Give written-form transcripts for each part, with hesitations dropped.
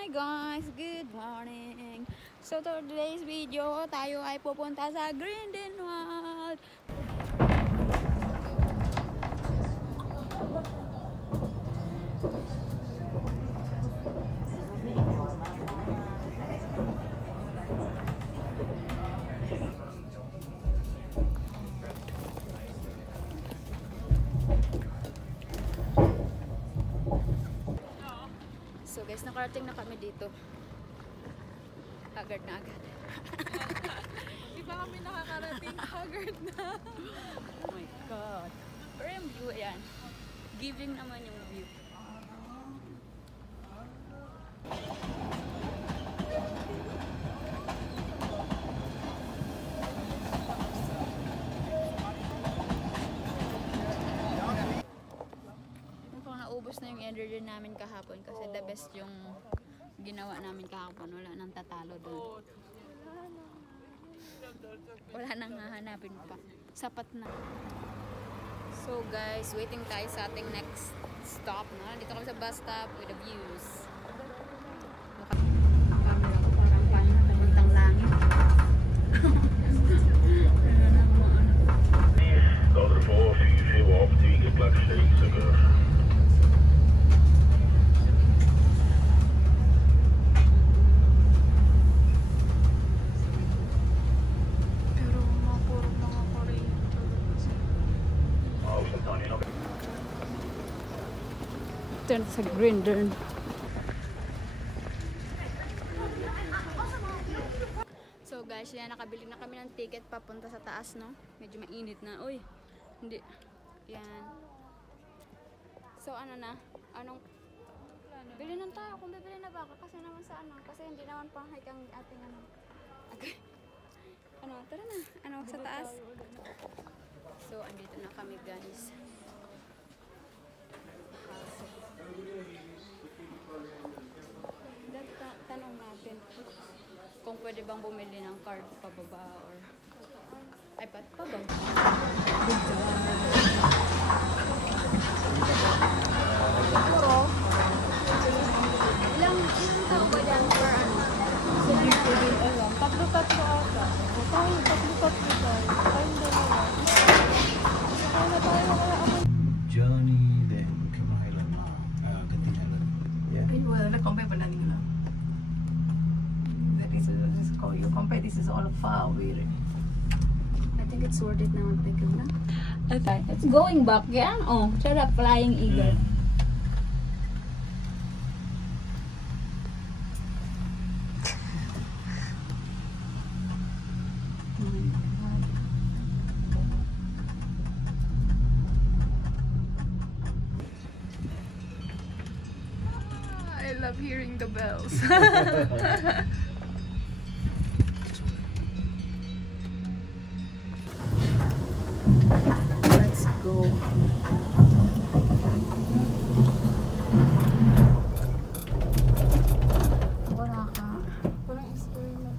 Hi guys, good morning. So today's video, tayo ay pupunta sa Grindelwald. So guys, nakarating na kami dito. Agad na agad. Di ba kami nakakarating? Haggard na. Oh my God. Pero yung view, ayan. Giving naman yung view. Mukhang naubos na yung energy namin kahapon kasi the best yung ginawa namin kahapon. Wala nang tatalo doon. Wala nang hahanapin pa. Sapat na. So guys, waiting tayo sa ating next stop na. Dito kami sa bus stop with the views. Ang camera ko parang pamuntang langit. Ga ervoor 4 uur op 10 plek 70. Ito sa Grindelwald. So guys, yan, nakabili na kami ng ticket papunta sa taas, no? Medyo mainit na. Uy, hindi. Yan. So ano na? Anong? Bili na tayo kung bibili na ba? Kasi naman sa ano? Kasi hindi naman pang hike ang ating ano. Okay. Ano? Tara na. Ano? Sa taas? So andito na kami guys. Tanong natin kung pwede bang bumili ng card pababa or iPad pa ba? Ilang tao ba yan per ano? Hindi ko din alam. Tatlo-tatlo ata. O tayo, tatlo-tatlo tayo. Tayo dalawa. Tayo na tayo kaya ako. Journey then Bukit Highland Genting Highland. Yeah. Well, compare pa natin na. That is you compare this is all far away. I think it's worth it now. Take it na. Okay, it's going back. Yan. Oh, sarap. Flying eagle. I love hearing the bells. Let's go. Wala ka. Walang story na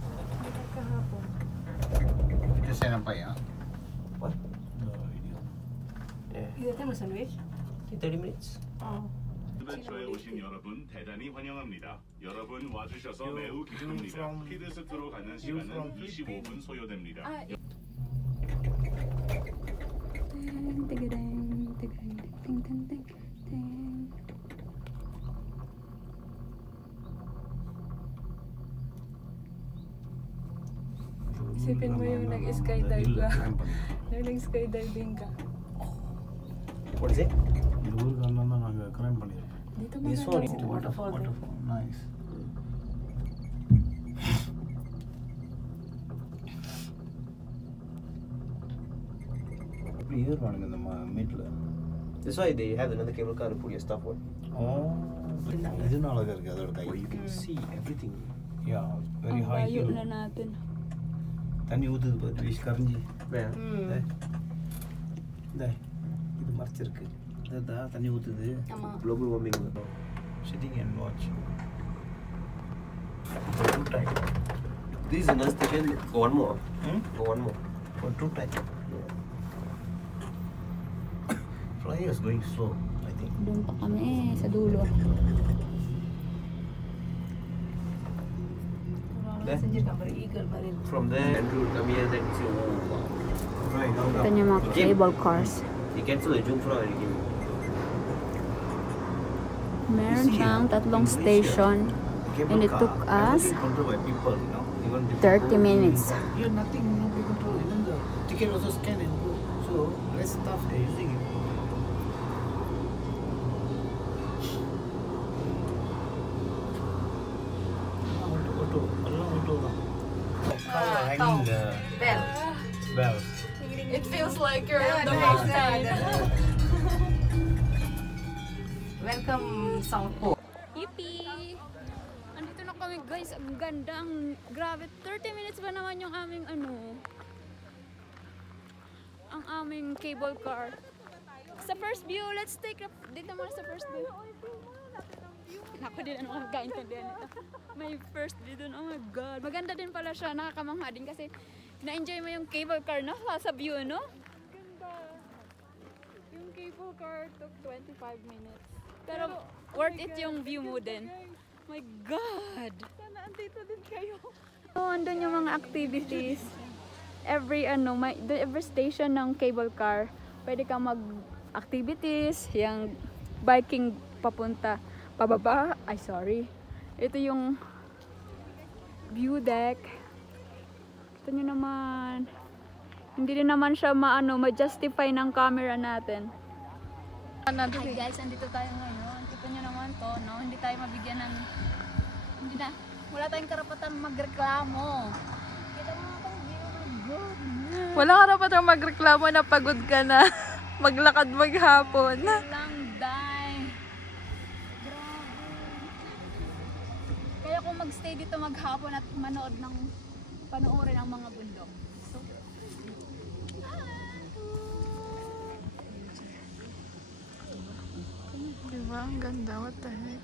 kahapon. Kasi lang pa yan. What? No idea. Is that a sandwich? 30 minutes. Oh. 어드벤처에 오신 여러분 대단히 환영합니다. 여러분 와주셔서 매우 기쁩니다. 피드스트로 가는 시간은 25분 소요됩니다. Isipin mo yung nag-skydive ka. Yung nag-skydiving ka. What is it? Dito This maganda one, si it's waterfall. Waterfall, nice. Here one in the middle. That's why they have another cable car to put your stuff on. Oh, இதனால இருக்கு அதோட கை. Where you can see everything. Yeah, very Ang high layo hill. na natin. தண்ணி ஊத்துது பாரு வீஷ் கரைஞ்சி. Yeah. டேய் இது மறைச்சிருக்கு. அதான் தண்ணி ஊத்துது. Ama. Global warming. Sitting and watch. Too tight. This is another station. Go one more. Go one more. For too tight. Yeah. Flying is going slow, I think. Doon pa kami sa dulo. Messenger kan bereagle marin. From there, and route kami yan then si Right, Ito yung mga cable cars. He cancel the Jungfrau again. Meron siyang tatlong station. And it took us controlled by people, you know. Even the 30 minutes. Here nothing, no be control. Even the ticket also scan and go. So less stuff they're using it. Hanging the Bell. bells. It feels like you're on the wrong side. Welcome South Pole. Yippee! Andito na kami guys. Ang ganda. Ang grabe. 30 minutes ba naman yung aming ang aming cable car. Sa first view, let's take a dito muna sa first view. Ako din ano magkaintindihan nito. May first view dun. Oh my god. Maganda din pala siya. Nakakamangha din kasi na-enjoy mo yung cable car no? Sa view, no? Ganda. Yung cable car took 25 minutes. Pero worth it yung view mo din. Oh my god! Sana andito din kayo. So, andun yung mga activities. Every every station ng cable car, pwede kang mag-activities, yung biking papunta, pababa, ito yung view deck. Ito nyo naman, hindi din naman siya ma-justify ng camera natin. Hi guys, andito tayo ngayon. Ito nyo naman to, no? Hindi tayo mabigyan ng, wala tayong karapatan magreklamo. Kita mo itong view, my god. Wala ka dapat ang magreklamo na pagod ka na. Maglakad maghapon. Walang dime. Grabe. Kaya kung magstay dito maghapon at panoorin ang mga bundok. So, Diba? Ang ganda. What the heck?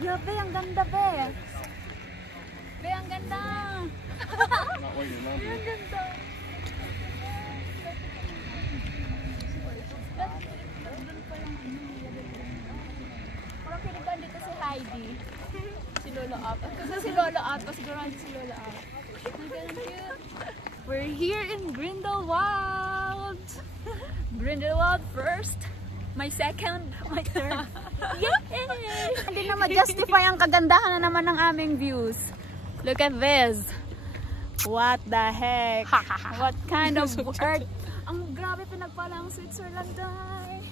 Grabe, ang ganda, be. Be, ang ganda. Ang ganda. Parang pinigan dito si Heidi. Si Lolo Up. Kasi si Lolo Up. Siguro si Lolo Up. Ang cute. We're here in Grindelwald. Grindelwald first. My second, my third. Yay! Hindi na ma-justify ang kagandahan na naman ng aming views. Look at this. What the heck? What kind of word? Ang grabe pinagpala ang Switzerland, die.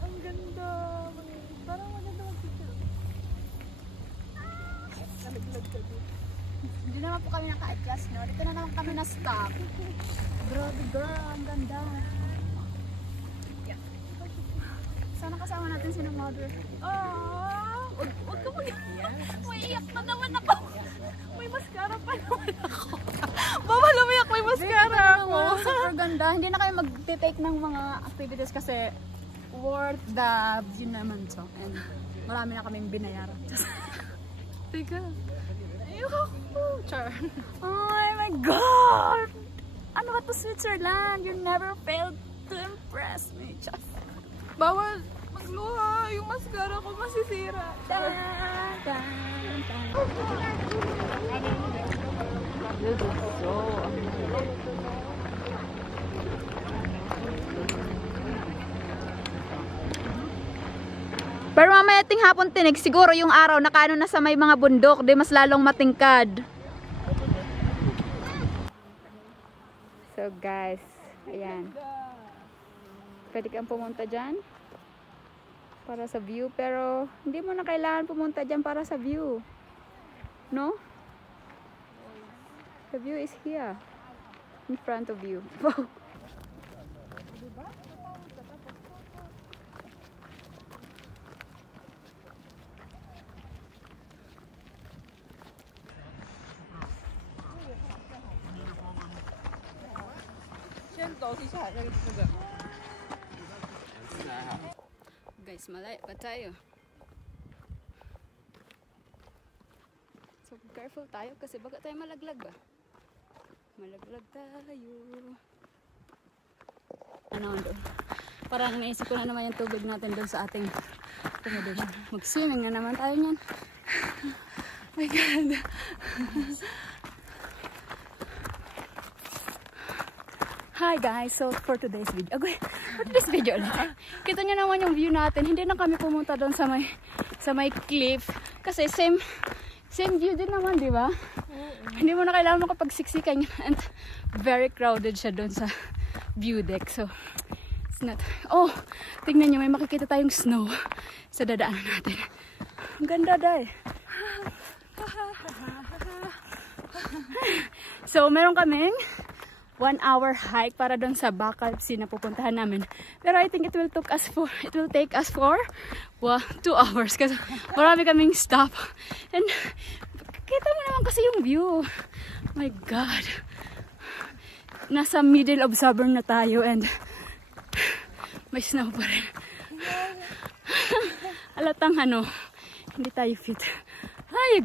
Ang ganda. Parang maganda mag-picture. Nalaglag ka din. Hindi naman po kami naka-adjust, no? Dito na naman kami na-stop. Grabe girl, ang ganda. Sana kasama natin si mother. Huwag ka may iyak na naman ako. May mascara pa naman ako. Bawal umiyak, may mascara ako. Super ganda. Hindi na kayo mag-take ng mga activities kasi worth the view naman to. And marami na kaming binayaran. Teka. Char. Oh my god! Ano ba to Switzerland? You never failed to impress me. Just Bawal magluha. Yung mascara ko masisira. Pero mamaya ting hapon tinig, siguro yung araw nakaano na sa may mga bundok, di mas lalong matingkad. So guys, ayan. Pwede kang pumunta dyan para sa view, pero hindi mo na kailangan pumunta dyan para sa view. No? The view is here. In front of you. Wow. Guys, malayo pa tayo. So, careful tayo kasi baka tayo malaglag ba? Malaglag tayo. Ano doon? Parang naisip ko na naman yung tubig natin doon sa ating accommodation. Mag-swimming na naman tayo niyan. Oh my God. Hi guys, so for today's video, ulit. Kita nyo naman yung view natin. Hindi na kami pumunta doon sa may cliff. Kasi same view din naman, di ba? Hindi mo na kailangan makapagsiksikan yan. And very crowded siya doon sa view deck. So, it's not... Oh, tingnan nyo, may makikita tayong snow sa dadaanan natin. Ang ganda dahil. So, meron kaming 1 hour hike para doon sa Bakaltsi na pupuntahan namin. Pero I think it will take us for 2 hours kasi marami kaming stop. And kita mo naman kasi yung view. My God. Nasa middle of summer na tayo and may snow pa rin. Alatang hindi tayo fit. Ay,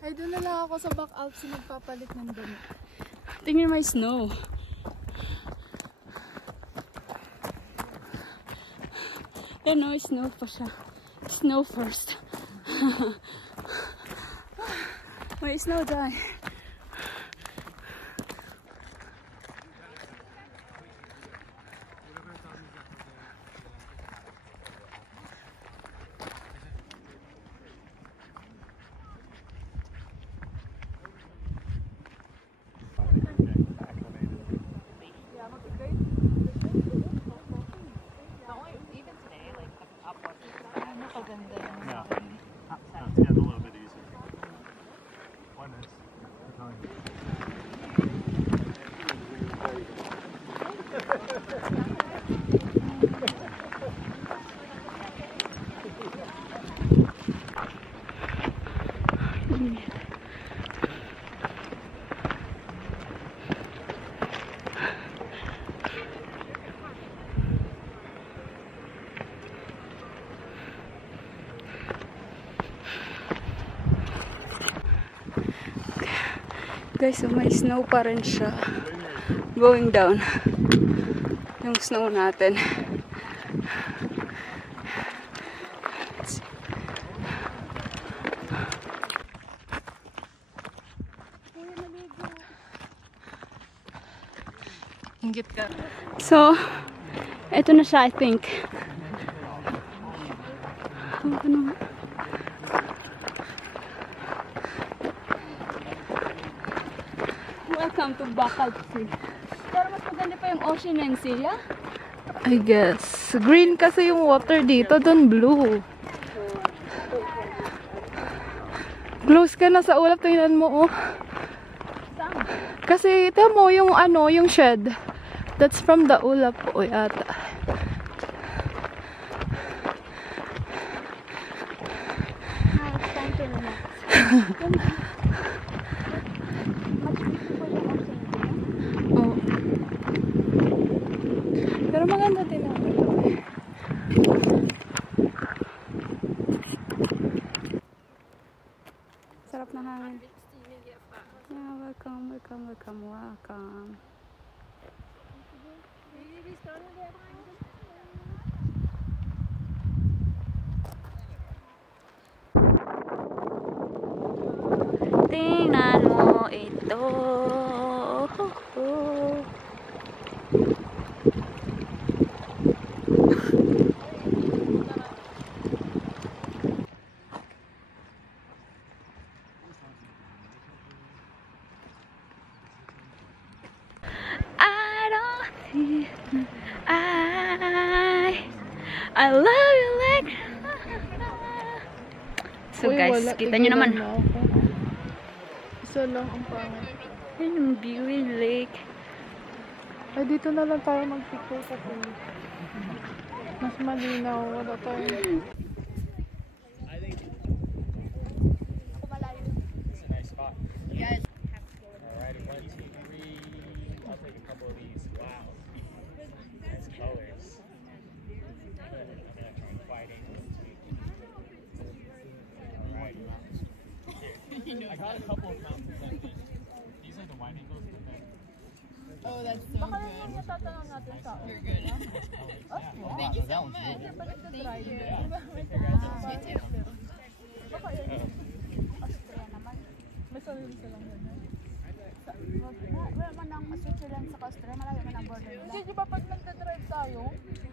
Ay, doon na lang ako sa back out nagpapalit ng damit. tingnan may snow. Yan snow pa siya. Snow first. May snow dahil. Guys, so may snow pa rin siya. Going down. Yung snow natin. Ingit ka. So, eto na siya, I think. Welcome to Bakaltsi. Pero mas maganda pa yung ocean and sea, yeah? I guess. Green kasi yung water dito, doon blue. Close ka na sa ulap, tingnan mo, oh. Kasi, ito mo, yung yung shed. That's from the ulap, oh, yata. Now it's time to relax. Oh. Pero maganda din ako. Sarap na hangin. Yeah, welcome. Tingnan mo ito. I love you like. So guys, kita nyo naman. Isa lang ang pangit. Yan yung Beauty Lake. Ay, dito na lang tayo mag-picture kasi mas malinaw. Wala tayo. I got a couple of mountains. These are the wide angles. Baka lang yung natatanong natin sa Austria. Austria? Thank you so much. Baka yun. Austria naman. May sarili silang ganyan. Wala man ang Switzerland sa Austria, malayo man ang border nila. Hindi, di ba pag nagdadrive tayo,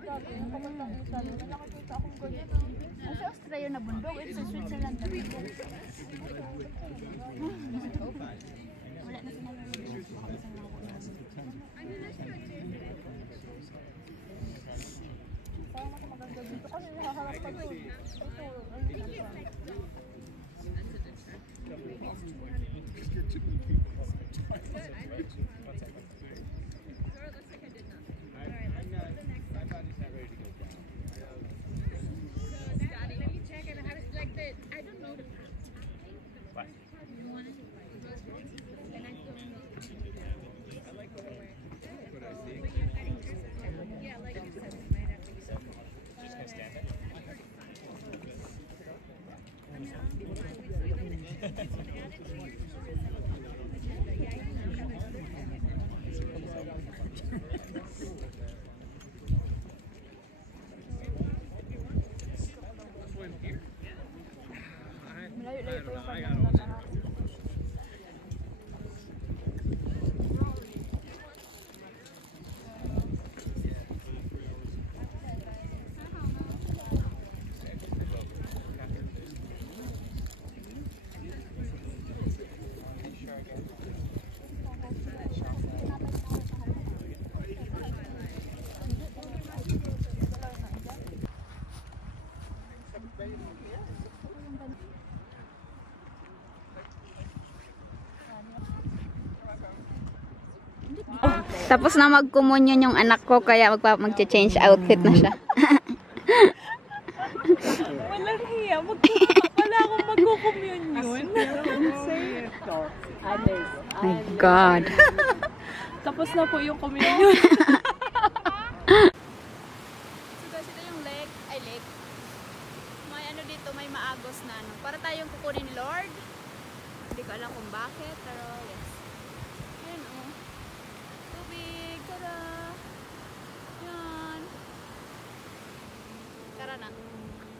dati, yung papuntang Italy, may nakikita akong ganyan. Kasi Austria yun na bundok, it's Switzerland na bundok. Wala na sila yung baka isang mga Parang mas maganda dito kasi nakaharap ka doon. Ito, ayun na siya. Malayo-layo po yung kanyang nataharap. Tapos na mag-communion yung anak ko, kaya mag-change outfit na siya. Walang hiya. Wala akong magkukommunion. My God. Tapos na po yung communion. So guys, ito yung lake. May ano dito, may maagos na ano. Para tayong kukunin ni Lord. Hindi ko alam kung bakit, pero yes. Ayan oh. Tubig, tara. Yan. Tara na.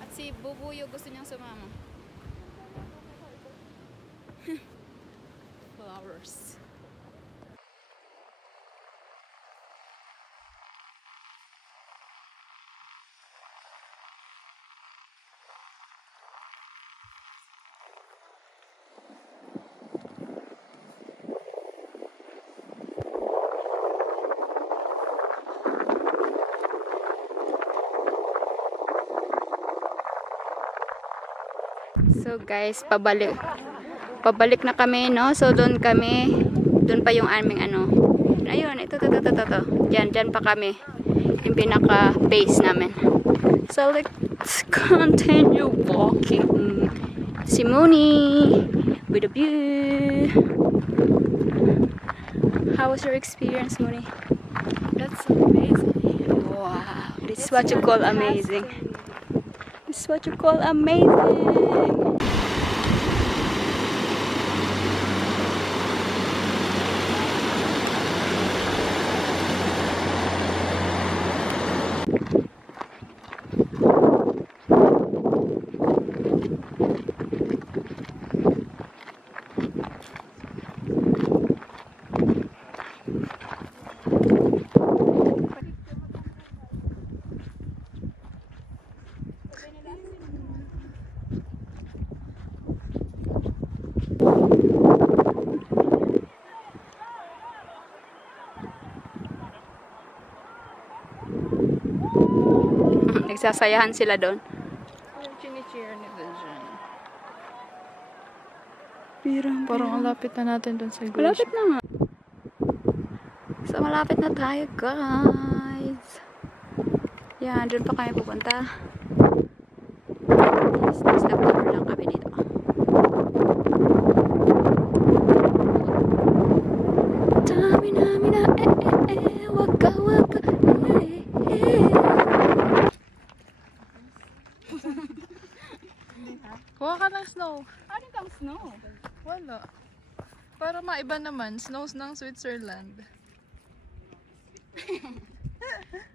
At si Bubuyo gusto niyang sumama. Flowers. So guys, pabalik na kami, no? So doon pa yung aming ano. Ayun, ito. Diyan pa kami. Yung pinaka base namin. So let's continue walking. Si Mooney with a view. How was your experience, Mooney? That's amazing. Wow, this is what you call amazing. This is what you call amazing. Nagsasayahan sila doon. Chini-cheer nila dyan. Parang ang lapit na natin dun sa iglesia. malapit na nga. So malapit na tayo, guys. Yan, doon pa kami pupunta. Yes, nag-tour lang kami dito. Dami na, waka, Kuha ka ng snow. Ano kang snow? Wala. Para maiba naman, snows ng Switzerland.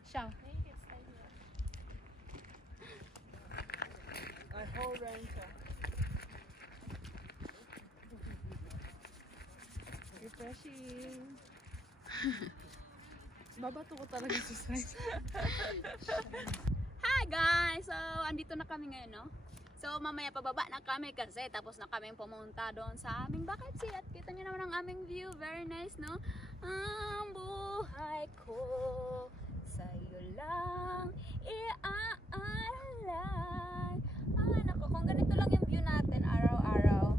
Siya. Ay, whole rancho. Refreshing. Babato ko talaga sa size. Hi guys! So, andito na kami ngayon, no? So, mamaya pababa na kami kasi tapos na kami pumunta doon sa aming bucket sea. At kita nyo naman ang aming view. Very nice, no? Ang buhay ko sa'yo lang iaalay. Ay, naku, kung ganito lang yung view natin araw-araw.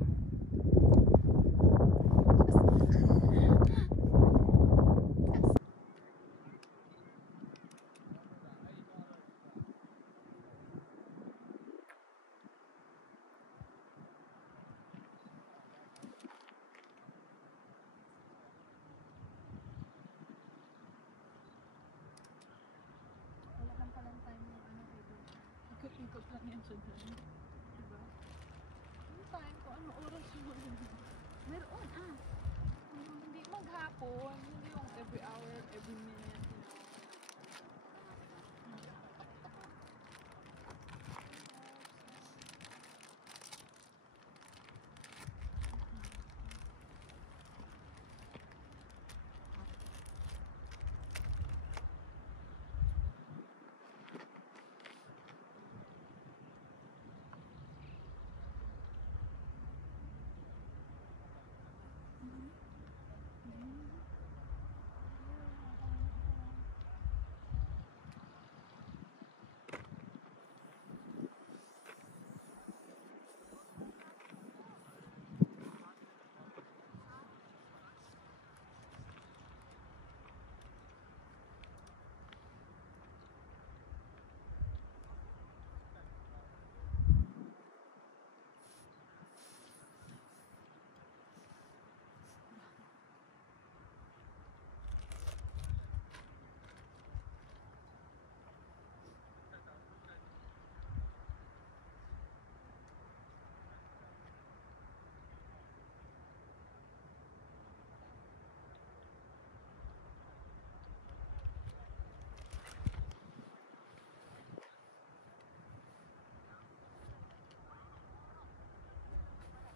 Wala kang palang time ng ano dito. Ikot-ikot lang yan siya dyan. Diba? Yung time ko, ano oras yun? Meron, Hindi maghapon. Hindi yung every hour, every minute.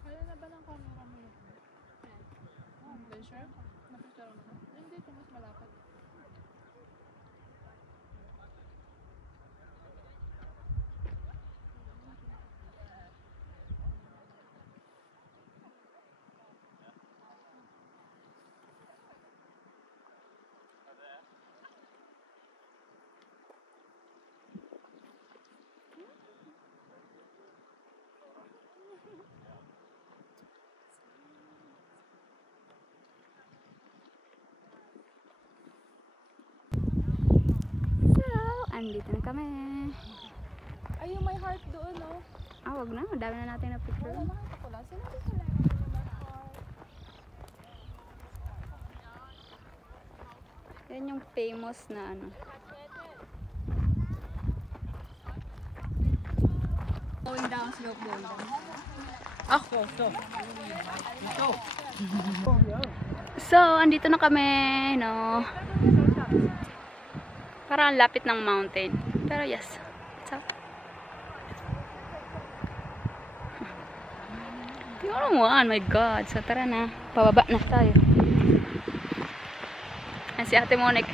Kaya na ba ng camera mo yun? Oh, pleasure? Napicture mo na? Hindi, ito mas malapad. Andito na kami. Ay, yung may heart doon, no? Wag na. Madami na natin na picture. Wala, nakita ko lang. Sinabi ko lang yung may heart. Yan yung famous na ano. Going down, slope going down. Ako, to. So, andito na kami, no? Parang ang lapit ng mountain. Pero yes, it's up. Tingnan mo, oh my god. So, tara na. Pababa na tayo. Ayan si Ate Monique.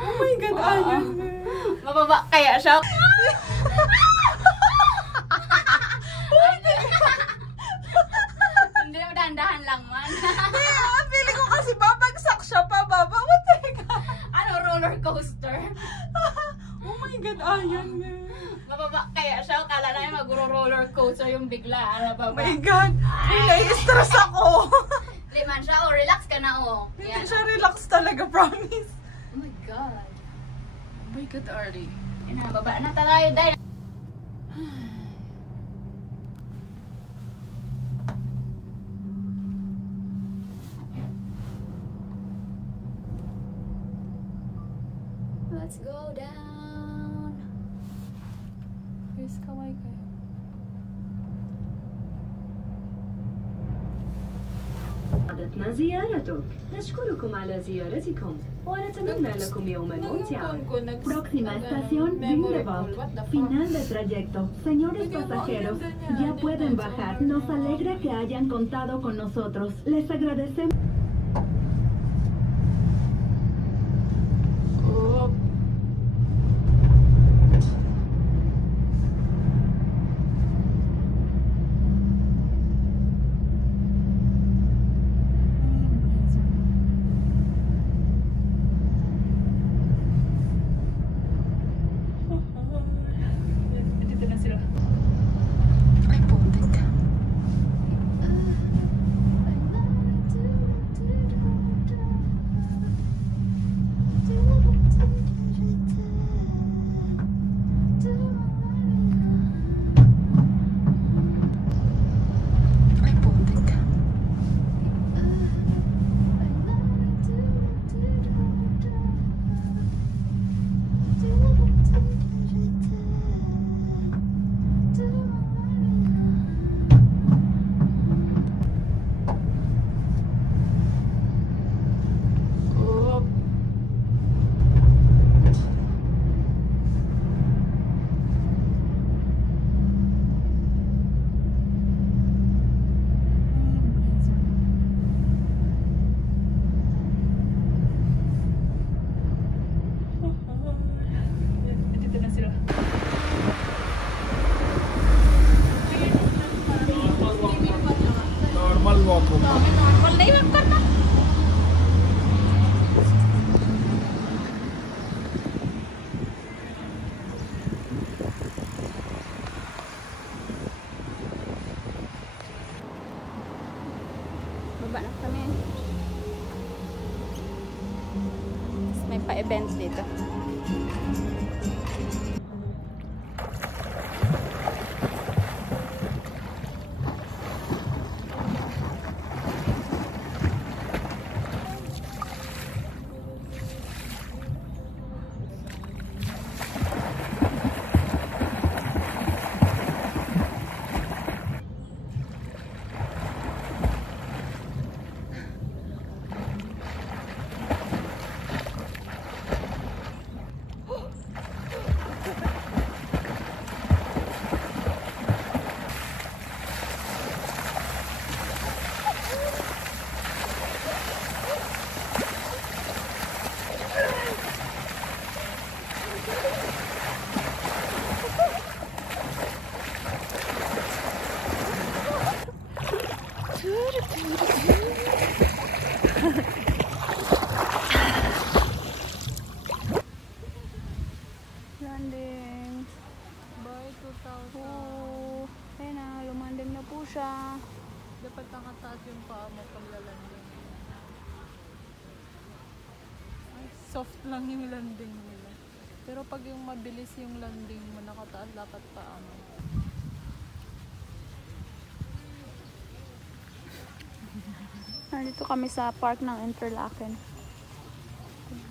Oh my God, ayun. Mababa kaya siya? Hindi, dahan-dahan lang man. Feeling ko kasi babagsak siya pa, baba. What the heck? Ano, roller coaster? Oh my God, ayun. Mababa kaya siya? Kala na yung mag-roller coaster yung bigla. Ano ba Oh my God. Nai-stress ako. Liman siya, oh, relax ka na, oh. Hindi Yan. siya relax talaga, promise. Oh my God. Oh my God, Arlie. Yan na, baba na tayo dahil. Let's go down. Guys, kaway kayo. سعادتنا زيارتك. نشكركم على زيارتكم ونتمنى لكم يوما ممتعا. Próxima estación, Grindelwald. Final de trayecto. Señores pasajeros, ya pueden bajar. Nos alegra que hayan contado con nosotros. Les agradecemos. Dito na sila. Dito na sila. Normal walk हो Normal na yung karna. Baba na kami. Tapos may pa-event dito. Landing. Bye, 2,000. Oh, ayun na, lumanding na po siya. Dapat nakataas yung paa mo pag lalanding. Ay, soft lang yung landing nila. Pero pag yung mabilis yung landing mo, nakataas dapat paa mo. Nandito kami sa park ng Interlaken.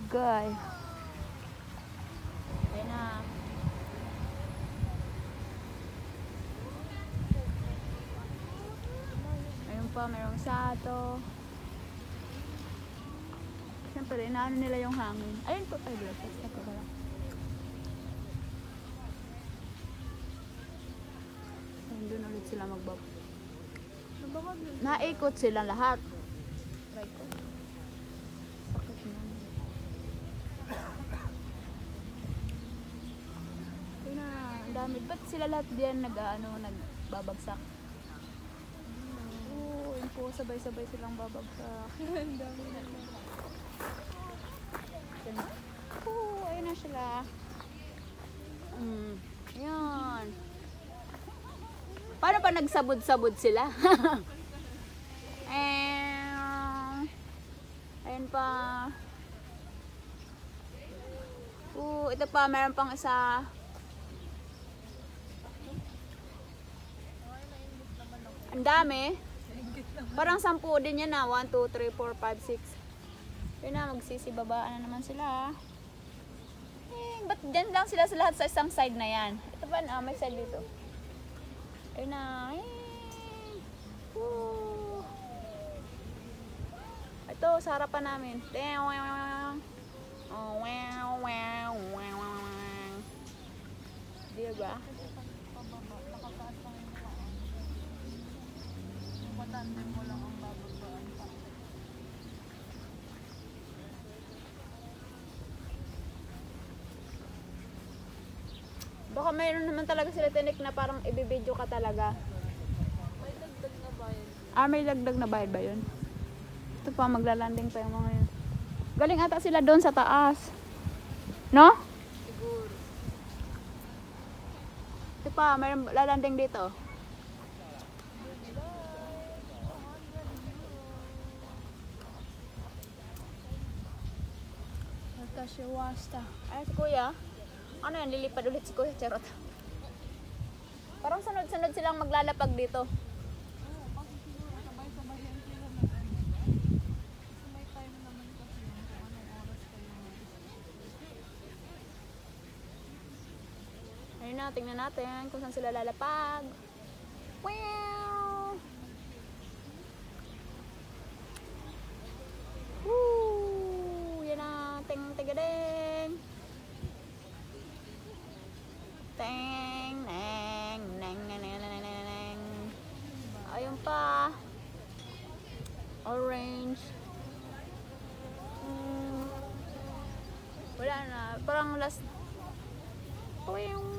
Guy. Ayun na. Ayun pa, mayroong sato. Siyempre, inaano nila yung hangin. Ayun po, ay, blessed. Ito pala. Ayun, doon ulit sila magbab. Naikot sila lahat. Right ko. Sakit na. Ayun na, ang dami. Ba't sila lahat diyan nagbabagsak? Oo, yun po, sabay-sabay silang babagsak. Ang dami na. Oo, ayun na sila. Ayan. Paano pa nagsabod-sabod sila? Ayun pa. Ito pa, meron pang isa. Ang dami. Parang 10 din yan na. 1, 2, 3, 4, 5, 6. Yun na, magsisibabaan na naman sila. Ba't dyan lang sila sa lahat sa isang side na yan. Ito ba na? May side dito. Ayun na. Woo. Ito, sa harapan namin. Oh, wow, wow, wow, wow. Diba? Matandem mo lang ang bababaan pa. Baka mayroon naman talaga sila tinik na parang ibibidyo ka talaga. May dagdag na bayad. May dagdag na bayad ba yun? Ito pa, maglalanding pa yung mga yun. Galing ata sila doon sa taas. No? Siguro. Ito pa, mayroon lalanding dito. Nagkasiwasta. Ay, si kuya. Ano yan? Lilipad ulit si kuya. Charot. Parang sunod-sunod silang maglalapag dito. Oo, kasi siguro sabay-sabay yan sila mag-ano. Kasi may time naman kasi yun kung anong oras kayo. Ayun na, tingnan natin kung saan sila lalapag. Wow! Woo! Yan na, ting-tigading! Ting, neng, neng, neng, neng, neng, neng, neng. Ayun pa. Orange. Wala na. Parang last. Pwing.